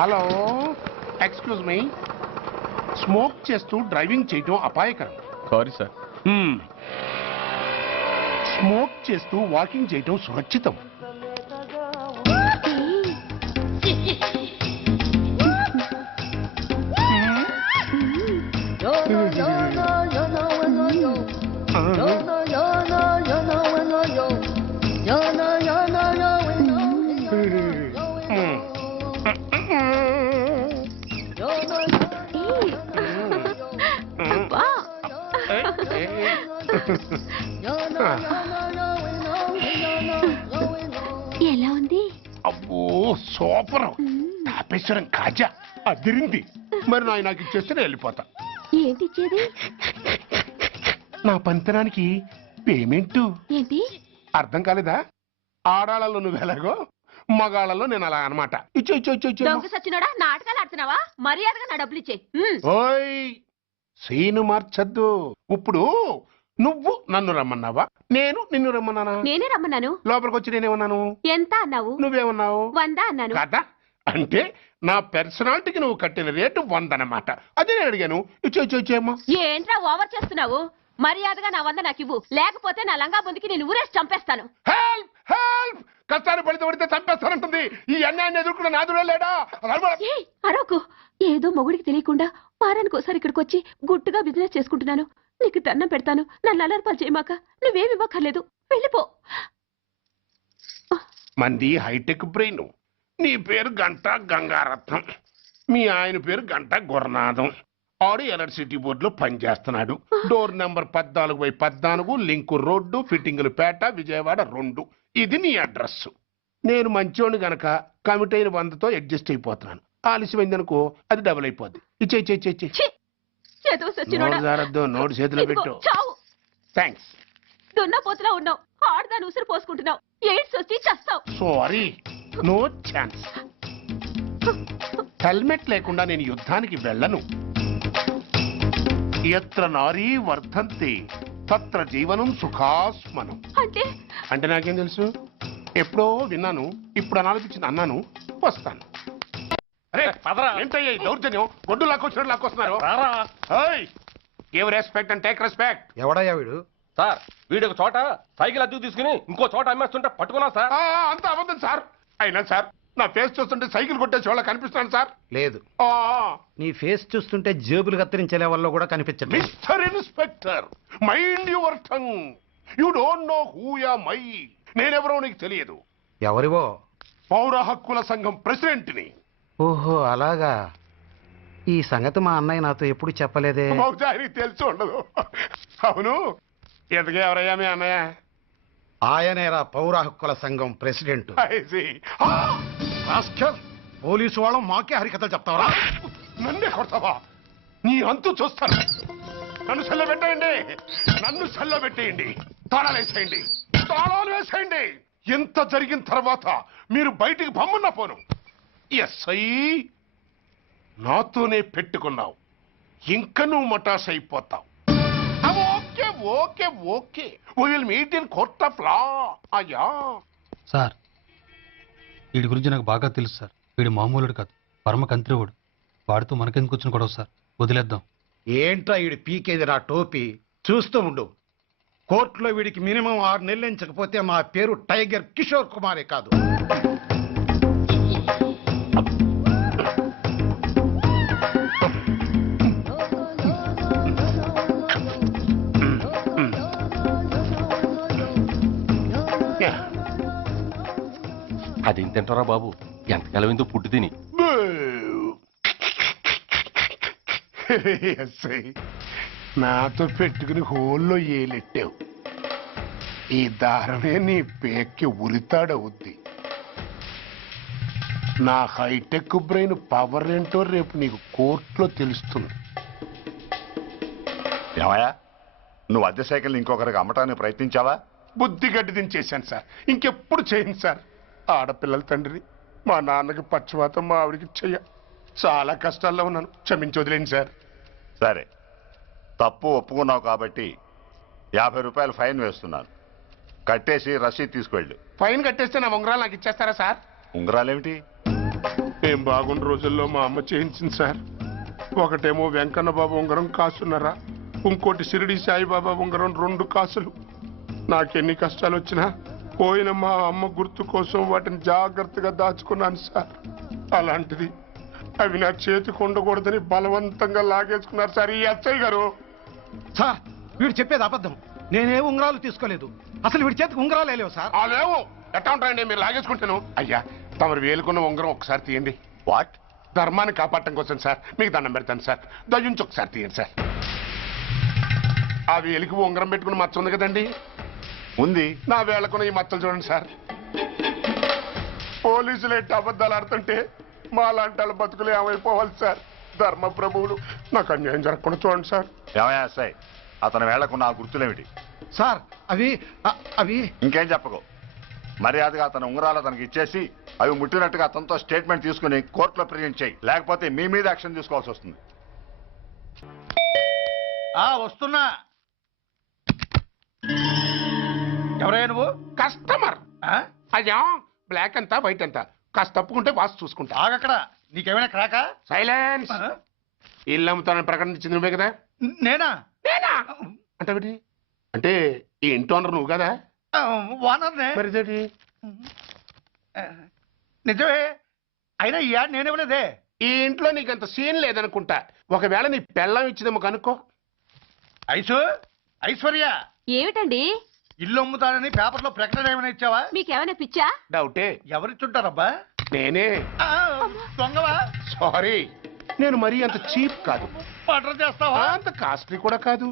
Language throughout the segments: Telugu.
Hello, excuse me. స్మోక్ చేస్తూ డ్రైవింగ్ చేయటం అపాయకరం. Sorry sir. స్మోక్ చేస్తూ వాకింగ్ చేయటం సురక్షితం. ఎలా ఉంది? అబ్బో సూపర్. తాపేశ్వరం కాజా అదిరింది. మరి నాకు ఇచ్చేస్తే నేను వెళ్ళిపోతా. ఏంటి ఇచ్చేది? నా పంతనానికి పేమెంట్. ఏంటి అర్థం కాలేదా? ఆడాళ్ళలో నువ్వు ఎలాగో, మగాళ్ళలో నేను అలా అనమాట. ఇచ్చో ఇచ్చో ఇచ్చో ఇచ్చో. దొంగ సచ్చినోడా, నాటకాలు ఆడుతున్నావా? మర్యాదగా నా డబ్బులు ఇచ్చే. ఓయ్ సీను మార్చద్దు. ఇప్పుడు నువ్వు నన్ను రమ్మన్నావా, నేను నిన్ను రమ్మన్నానా? నేనే రమ్మన్నాను. లోపలికి వచ్చి నేనేమన్నాను? ఎంత అన్నావు? నువ్వేమన్నావు? 100 అన్నాను. కదా, అంటే నా పర్సనాలిటీకి నువ్వు కట్టిన రేటు 100 అన్నమాట. అదే నేను అడిగాను. ఇచ్చో ఇచ్చో ఇచ్చేమ్మా. ఏంట్రా ఓవర్ చేస్తున్నావు? మర్యాదగా నా 100 నాకు ఇవ్వు, లేకపోతే నా లంగా బొందికి నేను ఊరేసి చంపేస్తాను. Help help. కష్టాన్ని పడితే చంపేస్తానంటుంది. ఈ అన్యాయాన్ని ఎదుర్కొన్న నాదుడే లేడా? అరవకు. ఏదో మొగుడికి తెలియకుండా వారానికి ఒకసారి ఇక్కడికి వచ్చి గుట్టుగా బిజినెస్ చేసుకుంటున్నాను. నీకు దండం పెడతాను, నన్ను అలర్పాలు చేయమాక. నువ్వేమి ఇవ్వక్కర్లేదు, వెళ్ళిపో. మంది హైటెక్ బ్రెయిన్. నీ పేరు గంట గంగారత్నం, మీ ఆయన పేరు గంట గురనాథం. ఆడు ఎలక్ట్రిసిటీ బోర్డులో పనిచేస్తున్నాడు. డోర్ నెంబర్ 14/14, లింకు రోడ్డు, ఫిట్టింగులు పేట, విజయవాడ 2. ఇది నీ అడ్రస్. నేను మంచోని గనక కమిట్ అయిన 100తో అడ్జస్ట్ అయిపోతున్నాను. ఆలస్యమైందనుకో అది డబుల్ అయిపోద్ది. ఇచ్చే నోటు చేతిలో పెట్టు. థ్యాంక్స్. దున్నపోతులా ఉన్నావు, ఆడదాని ఉసురు పోసుకుంటున్నావు. ఎయిడ్స్ వచ్చి చస్తావు. Sorry, no chance. హెల్మెట్ లేకుండా నేను యుద్ధానికి వెళ్ళను. ఎత్ర నారీ వర్ధంతి తత్ర జీవనం సుఖాస్మనం. అంటే నాకేం తెలుసు? ఎప్పుడో విన్నాను, ఇప్పుడు అనాలనిపించింది అన్నాను. వస్తాను. అరే ఏంటయ్యా ఈ దౌర్జన్యం? గొడ్డు లాక్కొచ్చినట్టు లాక్కొస్తున్నారు. Give respect and take respect. ఎవడయ్యా వీడు? సార్ వీడు ఒక చోట సైకిల్ అద్దెకు తీసుకుని ఇంకో చోట అమ్మేస్తుంటే పట్టుకున్నా సార్. అంత అబద్ధం సార్. అయినా సార్ నా ఫేస్ చూస్తుంటే సైకిల్ కొట్టేసి వాళ్ళ కనిపిస్తాను సార్. లేదు, నీ ఫేస్ చూస్తుంటే జేబులు కత్తిరించే లెవెల్లో కూడా కనిపించదు. Mister inspector, mind your tongue. You don't know who am I. నేనెవరో నీకు తెలియదు. ఎవరివో? పౌర హక్కుల సంఘం ప్రెసిడెంట్ ని. ఓహో అలాగా. ఈ సంగతి మా అన్నయ్య నాతో ఎప్పుడు చెప్పలేదే. బహుశా ఆయనకి తెలిసి ఉండదు. అవును, ఎందుకే ఎవరయ్యా మీ అన్నయ్య? ఆయనేరా పౌర హక్కుల సంఘం ప్రెసిడెంట్. పోలీసు వాళ్ళం మాకే హరికథలు చెప్తావరా? నన్నే కొడతావా? నీ అంతు చూస్తాను. నన్ను సెల్ల పెట్టేయండి, నన్ను సెల్ల పెట్టేయండి. తాళాలు వేసేయండి, తాళాలు వేసేయండి. ఎంత జరిగిన తర్వాత మీరు బయటికి పమ్మున్న పోను. ఎస్ఐ నాతోనే పెట్టుకున్నావు, ఇంకా నువ్వు మటాస్ అయిపోతావు. Okay okay okay, we will meet in court of law. అయ్యా సార్, వీడి గురించి నాకు బాగా తెలుసు సార్. వీడు మామూలుడు కాదు, పరమ కంత్రివుడు. వాడితో మనకెందుకు వచ్చిన గొడవ సార్? వదిలేద్దాం. ఏంట్రా వీడి పీకేది నా టోపీ? చూస్తూ ఉండు. కోర్టులో వీడికి మినిమం 6 నెలలు ఎంచకపోతే మా పేరు టైగర్ కిషోర్ కుమారే కాదు. అదేం తింటారా బాబు? ఎంతకాలం ఏందో పుట్టు తిని. నాతో పెట్టుకుని హోల్లో ఏలెట్టావు. ఈ దారమే నీ పేక్కి ఉరితాడవుద్ది. నా హైటెక్ బ్రెయిన్ పవర్ ఏంటో రేపు నీకు కోర్టులో తెలుస్తుంది. ఏమయ్యా, నువ్వు అద్దె సైకిల్ ఇంకొకరికి అమ్మటానికి ప్రయత్నించావా? బుద్ధి గడ్డి దించేశాను సార్, ఇంకెప్పుడు చేయను సార్. ఆడపిల్లల తండ్రి, మా నాన్నకి పక్షవాతం, మా ఆవిడికి చెయ్య. చాలా కష్టాల్లో ఉన్నాను, క్షమించి వదిలేండి సార్. సరే, తప్పు ఒప్పుకున్నావు కాబట్టి 50 రూపాయలు ఫైన్ వేస్తున్నాను. కట్టేసి రసీదు తీసుకువెళ్ళు. ఫైన్ కట్టేస్తే నా ఉంగరాలు నాకు ఇచ్చేస్తారా సార్? ఉంగరాలేమిటి? మేము బాగున్న రోజుల్లో మా అమ్మ చేయించింది సార్. ఒకటేమో వెంకన్న బాబు ఉంగరం కాసున్నరా, ఇంకోటి షిరిడి సాయిబాబా ఉంగరం 2 కాసులు. నాకెన్ని కష్టాలు వచ్చినా పోయిన మా అమ్మ గుర్తు కోసం వాటిని జాగ్రత్తగా దాచుకున్నాను సార్. అలాంటిది అవి నా చేతికి ఉండకూడదని బలవంతంగా లాగేసుకున్నారు సార్ ఈ ఎస్ఐ గారు. సార్ వీడు చెప్పేది అబద్ధం. నేనే ఉంగరాలు తీసుకోలేదు. అసలు వీడి చేతికి ఉంగరాలు లేవు సార్. ఆ లేవు, ఎట్టా ఉంటాయండి మీరు లాగేసుకుంటాను. అయ్యా తమరు వేలుకున్న ఉంగరం ఒకసారి తీయండి. వాట్? ధర్మాన్ని కాపాడటం కోసం సార్, మీకు దండం పెడతాను సార్. దయ్యుంచి ఒకసారి తీయండి సార్. ఆ వేలికి ఉంగరం పెట్టుకుని మచ్చ ఉంది కదండి, ఉంది. నా వేళకున్న ఈ మచ్చలు చూడండి సార్. పోలీసులు ఎట్టి అబద్ధాలు ఆడుతుంటే మా లాంటి వాళ్ళ బతుకులు ఏమైపోవాలి సార్. ధర్మ ప్రభువులు నాకు అన్యాయం జరగకుండా చూడండి సార్. ఏమయ్యా ఎస్ఐ, అతని వేళ్లకున్న ఆ గుర్తులేమిటి? సార్ అవి ఇంకేం చెప్పకు. మర్యాదగా అతని ఉంగరాలు అతనికి ఇచ్చేసి అవి ముట్టినట్టుగా అతనితో స్టేట్మెంట్ తీసుకుని కోర్టులో ప్రజెంట్ చేయి. లేకపోతే మీ మీద యాక్షన్ తీసుకోవాల్సి వస్తుంది. వస్తున్నా. ఎవరయ్యా నువ్వు? కస్టమర్. అయ్యా బ్లాక్ అంతా వైట్ అంతా కాస్త తప్పుకుంటే వాసు చూసుకుంటా. ఆగక్కడ. నీకేమైనా క్రాకా? సైలెన్స్. ఇల్లు అమ్ముతానని ప్రకటించింది నువ్వే కదా? నేనా? నేనా అంటే అంటే ఈ ఇంటి ఓనర్ నువ్వు కదా? ఓనర్నే. మరిదేటి నిజమే. అయినా ఈ యాడ్ నేనివ్వలేదే. ఈ ఇంట్లో నీకంత సీన్ లేదనుకుంటా. ఒకవేళ నీ పెళ్ళం ఇచ్చిందేమో కనుక్కో. ఐశ్వర్య ఏమిటండి ఇల్లు అమ్ముతానని పేపర్లో ప్రకటన ఏమైనా ఇచ్చావా? మీకేమైనా పిచ్చా? డౌటే. ఎవరిచ్చుంటారబ్బా? నేనే. దొంగవా? సారీ, నేను మరీ అంత చీప్ కాదు. మర్డర్ చేస్తావా? అంత కాస్ట్లీ కూడా కాదు.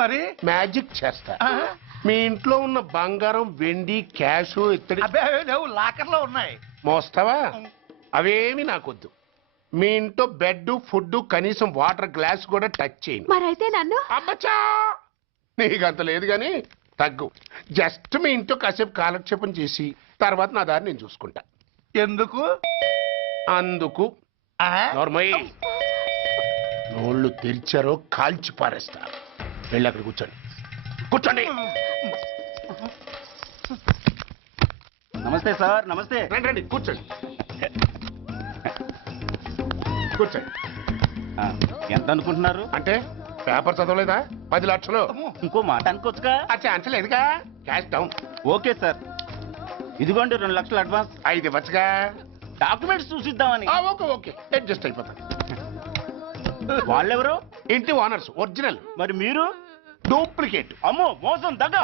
మరి మ్యాజిక్ చేస్తా. మీ ఇంట్లో ఉన్న బంగారం, వెండి, క్యాష్, ఇత్తడి అబ్బే లేవు, లాకర్లో ఉన్నాయి. మోస్తావా? అవేమి నాకొద్దు. మీ ఇంట్లో బెడ్, ఫుడ్, కనీసం వాటర్ గ్లాస్ కూడా టచ్ చేయను. మరైతే నన్ను అబ్బచ్చా, నీకంత లేదు గాని తగ్గు. జస్ట్ మీ ఇంట్లో కాసేపు కాలక్షేపం చేసి తర్వాత నా దారి నేను చూసుకుంటా. ఎందుకు? అందుకు నార్మల్ నోళ్ళు తెరిచారో కాల్చి పారేస్తా. వెళ్ళి అక్కడ కూర్చోండి. కూర్చోండి. నమస్తే సార్. నమస్తే. రండి రండి కూర్చోండి. కూర్చోండి. ఎంత అనుకుంటున్నారు? అంటే పేపర్ చదవలేదా? 10 లక్షలు. ఇంకో మాట అనుకోవచ్చుగా? ఆ ఛాన్స్ లేదుగా. Cash down. ఓకే సార్, ఇదిగోండి 2 లక్షలు అడ్వాన్స్. 5 ఇవ్వచ్చుగా. డాక్యుమెంట్స్ చూసిద్దామని. ఓకే ఓకే, అడ్జస్ట్ అయిపోతాను. వాళ్ళెవరు? ఇంటి ఓనర్స్. ఒరిజినల్. మరి మీరు? డూప్లికేట్. అమ్మో మోసం దగ్గ.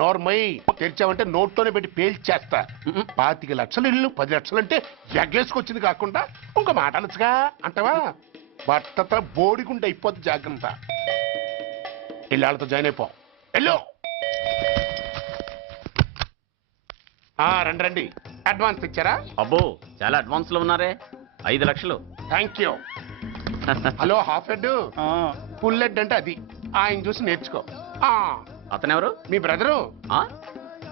నార్మల్ తెరిచావంటే నోట్తోనే పెట్టి పేల్చేస్తా. 25 లక్షలు ఇల్లు 10 లక్షలు అంటే ఎగ్గేసుకొచ్చింది కాకుండా ఇంకో మాట అనొచ్చుగా అంటావా? బట్టతో బోడిగుంటే అయిపోద్ది. జాగ్రత్త. ఇళ్ళతో జాయిన్ అయిపో. వెళ్ళు. రండి రండి. అడ్వాన్స్ ఇచ్చారా? అబ్బో చాలా అడ్వాన్స్ లో ఉన్నారే. 5 లక్షలు. Thank you. Hello half head, full head అంటే అది. ఆయన చూసి నేర్చుకో. అతనెవరు? మీ బ్రదరు. ఆ?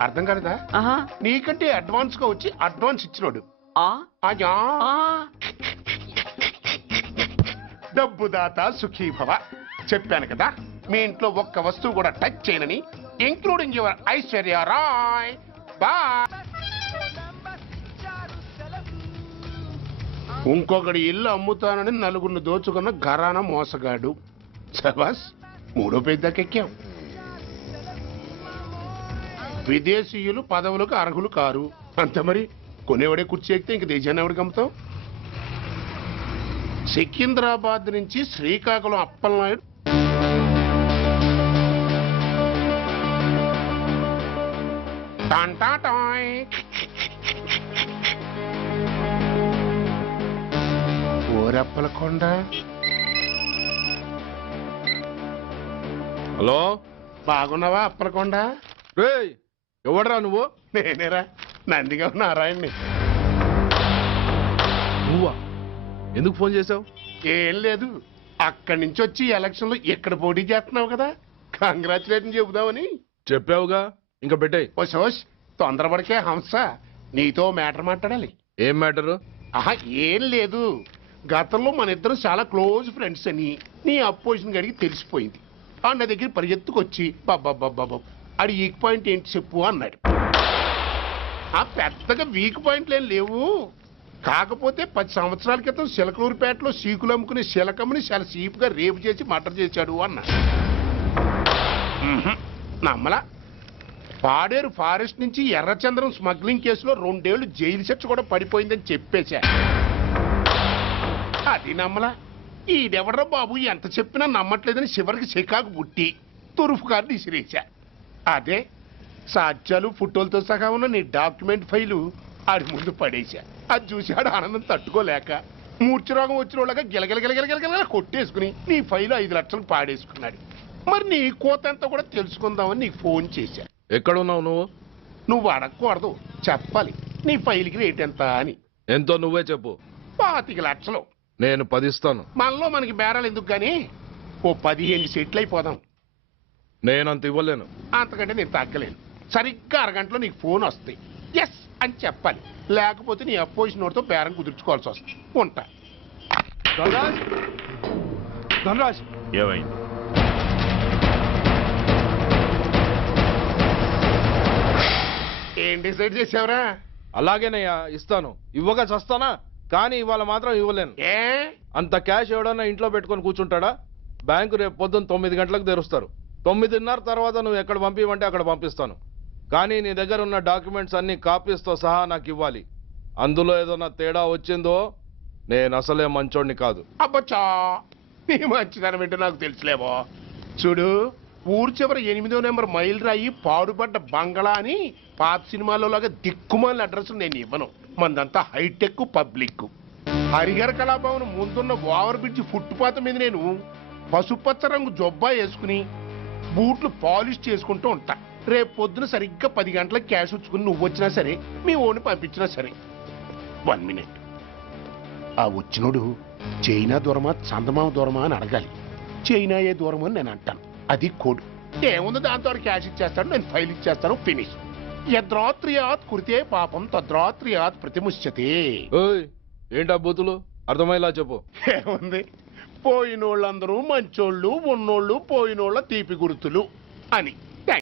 అర్థం కాలేదా? ఆహా. నీకంటే అడ్వాన్స్ గా వచ్చి అడ్వాన్స్ ఇచ్చినోడు. ఆ? అయ్యా. ఆ. డబ్బు దాత సుఖీభవ. చెప్పాను కదా మీ ఇంట్లో ఒక్క వస్తువు కూడా టచ్ చేయనని, including your Aishwarya Rai. Bye. ఇంకొకటి ఇల్లు అమ్ముతానని 4 దోచుకున్న ఘరాన మోసగాడు. శబాస్, 3వ పేజీ దాకా ఎక్కాం. విదేశీయులు పదవులకు అర్హులు కారు. అంతే మరి. కొనేవాడే కుర్చీ ఎక్కితే ఇంక దేశాన్ని ఎవడికి అమ్ముతాం? సికింద్రాబాద్ నుంచి శ్రీకాకుళం అప్పలనాయుడు టాంటాటాయ్. ఓరప్పలకొండ. హలో, బాగున్నావా అప్పలకొండ? రేయ్ ఎవడరా నువ్వు? నేనేరా, నందిగా నారాయణ్ణి. నువ్వా? ఎందుకు ఫోన్ చేసావు? ఏం లేదు, అక్కడి నుంచి వచ్చి ఎలక్షన్ లో ఇక్కడ పోటీ చేస్తున్నావు కదా, కంగ్రాచులేషన్ చెబుదామని. చెప్పావుగా, ఇంకా పెట్టాయి. ఓ సోష్, తొందరపడికే హంస, నీతో మ్యాటర్ మాట్లాడాలి. ఏం మ్యాటరు? ఆహా ఏం లేదు, గతంలో మన ఇద్దరం చాలా క్లోజ్ ఫ్రెండ్స్ అని నీ అపోజిషన్ గడికి తెలిసిపోయింది. నా దగ్గర పరిగెత్తుకొచ్చి బాబా అడి వీక్ పాయింట్ ఏంటి చెప్పు అన్నాడు. ఆ పెద్దగా వీక్ పాయింట్లు ఏం లేవు, కాకపోతే 10 సంవత్సరాల క్రితం సిలకలూరుపేటలో సీకులు అమ్ముకునే శిలకమ్మని చాలా సీపుగా రేపు చేసి మర్డర్ చేశాడు అన్న. నమ్మలా. పాడేరు ఫారెస్ట్ నుంచి ఎర్రచంద్రం స్మగ్లింగ్ కేసులో 2 ఏళ్లు జైలు శిక్ష కూడా పడిపోయిందని చెప్పేశా. అది నమ్మలా. ఈడెవడ్రా బాబు ఎంత చెప్పినా నమ్మట్లేదని చివరికి చికాకు పుట్టి తురుపు కార్డు ఇసిరేశా. అదే సాక్ష్యాలు ఫోటోలతో సహా ఉన్న నీ డాక్యుమెంట్ ఫైలు ఆడి ముందు పడేశా. అది చూశాడు ఆనందం తట్టుకోలేక మూర్ఛరోగం వచ్చిన వాళ్ళగా గిలగిలగిలగిలగిలగిల కొట్టేసుకుని నీ ఫైలు 5 లక్షలకు పాడేసుకున్నాడు. మరి నీ కోతంతా కూడా తెలుసుకుందామని నీకు ఫోన్ చేశా. ఎక్కడున్నావు నువ్వు? నువ్వు అడగకూడదు, చెప్పాలి. నీ ఫైల్కి రేట్ ఎంత అని. ఎంతో నువ్వే చెప్పు. 25 లక్షలు. నేను 10 ఇస్తాను. మనలో మనకి బేరాలు ఎందుకు గానీ ఓ 15 సెట్లు అయిపోదాం. నేనంత ఇవ్వలేను. అంతకంటే నేను తగ్గలేను. సరిగ్గా అరగంటలో నీకు ఫోన్ వస్తాయి. ఎస్ అని చెప్పాలి. లేకపోతే నీ అపోజిషన్ నోటితో బేరం కుదుర్చుకోవాల్సి వస్తుంది. ఉంటా. ధనరాజ్ ఏమైంది? ఏం డిసైడ్ చేసావురా? అలాగేనయ్యా, ఇస్తాను. ఇవ్వగా చస్తానా, కానీ ఇవాళ మాత్రం ఇవ్వలేను. ఏ అంత క్యాష్ ఎవడన్నా ఇంట్లో పెట్టుకొని కూర్చుంటాడా? బ్యాంకు రేపు పొద్దున్న 9 గంటలకు తెరుస్తారు. 9:30 తర్వాత నువ్వు ఎక్కడ పంపిమంటే అక్కడ పంపిస్తాను. కానీ నీ దగ్గర ఉన్న డాక్యుమెంట్స్ అన్ని కాపీస్తో సహా నాకు ఇవ్వాలి. అందులో ఏదైనా తేడా వచ్చిందో నేను అసలే మంచోడిని కాదు. అబ్బచ్చా, నీ మంచిదనం ఏంటో నాకు తెలుసులేవో. చూడు, ఊరు చివర 8వ నెంబర్ మైల్ రాయి పాడుపడ్డ బంగళా అని పాత సినిమాలో లాగా దిక్కుమాల అడ్రస్ నేను ఇవ్వను. మందంతా హైటెక్ పబ్లిక్. హరిహర కళాభవన్ ముందున్న ఓవర్ బ్రిడ్జ్ ఫుట్పాత్ మీద నేను పసుపచ్చ రంగు జొబ్బా వేసుకుని బూట్లు పాలిష్ చేసుకుంటూ ఉంటా. రేపు పొద్దున సరిగ్గా 10 గంటలకు క్యాష్ వచ్చుకుని నువ్వు వచ్చినా సరే, మీ ఓని పంపించినా సరే. 1 మినిట్. ఆ వచ్చినోడు చైనా దూరమా చందమామ దూరమా అని అడగాలి. చైనా ఏ దూరం అని నేను అంటాను. అది కోడ్. ఏముంది, దాంతో క్యాష్ ఇచ్చేస్తాడు, నేను ఫైల్ ఇచ్చేస్తాను, ఫినిష్. యద్రాత్రియాత్ కురితే పాపం తద్రాత్రియాత్ ప్రతిముష్యతే. ఓయ్, ఏంటా బూతులు? అర్థమయ్యేలా చెప్పు. ఏముంది, పోయినోళ్ళందరూ మంచోళ్ళు, ఉన్నోళ్ళు పోయినోళ్ళ తీపి గుర్తులు అని.